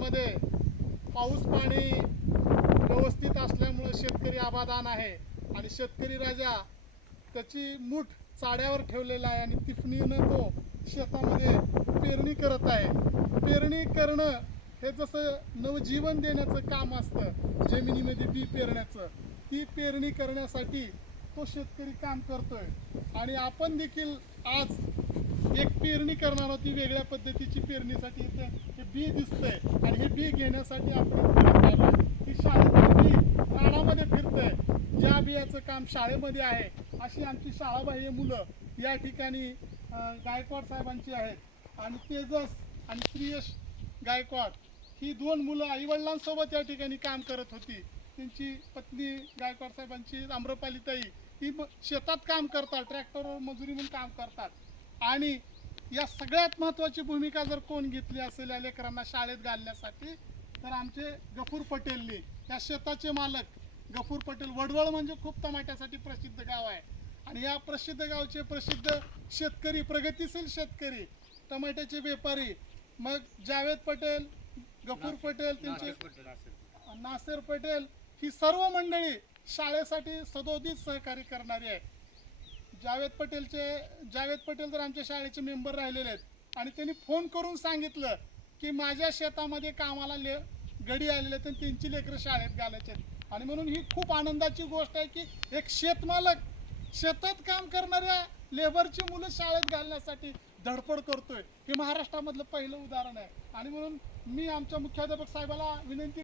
महाराष्ट्रामध्ये पाऊस पाणी व्यवस्थित असल्यामुळं शेतकरी आबादान आहे. आणि शेतकरी राजा त्याची मूठ चाड्यावर ठेवलेला आहे आणि तिफणीनं तो शेतामध्ये पेरणी करत आहे. पेरणी करणं हे जसं नवजीवन देण्याचं काम असतं जमिनीमध्ये बी पेरण्याचं ती पेरणी करण्यासाठी तो शेतकरी काम करतोय. आणि आपण देखील आज एक पेरणी करणार होती वेगळ्या पद्धतीची पेरणीसाठी इथे बी दिसतंय. आणि हे बी घेण्यासाठी आपण इथे आलोय. ही शाळेतली बी रानामध्ये फिरतंय. ज्या बियाचं काम शाळेमध्ये आहे अशी आमची शाळाबाह्य मुलं या ठिकाणी गायकवाड साहेबांची आहेत. आणि तेजस आणि श्रीयश गायकवाड ही दोन मुलं आईवडिलांसोबत या ठिकाणी काम करत होती. त्यांची पत्नी गायकवाड साहेबांची आम्रपालिताई ही शेतात काम करतात ट्रॅक्टरवर मजुरी म्हणून काम करतात. आणि या सगळ्यात महत्त्वाची भूमिका जर कोण घेतली असेल या लेकरांना शाळेत घालण्यासाठी तर आमचे गफूर पटेलनी या शेताचे मालक गफूर पटेल वडवळ म्हणजे खूप टमाट्यासाठी प्रसिद्ध गाव आहे. आणि या प्रसिद्ध गावचे प्रसिद्ध शेतकरी प्रगतीशील शेतकरी टमाट्याचे व्यापारी मग जावेद पटेल गफूर पटेल त्यांचे नासेर पटेल ही सर्व मंडळी शाळेसाठी सदोदित सहकार्य करणारी आहे. जावेद पटेलचे जावेद पटेल तर आमच्या शाळेचे मेंबर राहिलेले आहेत. आणि त्यांनी फोन करून सांगितलं की माझ्या शेतामध्ये कामाला ले गडी आलेले आहेत आणि त्यांची लेकरं शाळेत घालायचे आहेत. आणि म्हणून ही खूप आनंदाची गोष्ट आहे की एक शेतमालक शेतात काम करणाऱ्या लेबरची मुलं शाळेत घालण्यासाठी धडपड करतोय. हे महाराष्ट्रामधलं पहिलं उदाहरण आहे. आणि म्हणून मी आमच्या मुख्याध्यापक साहेबाला विनंती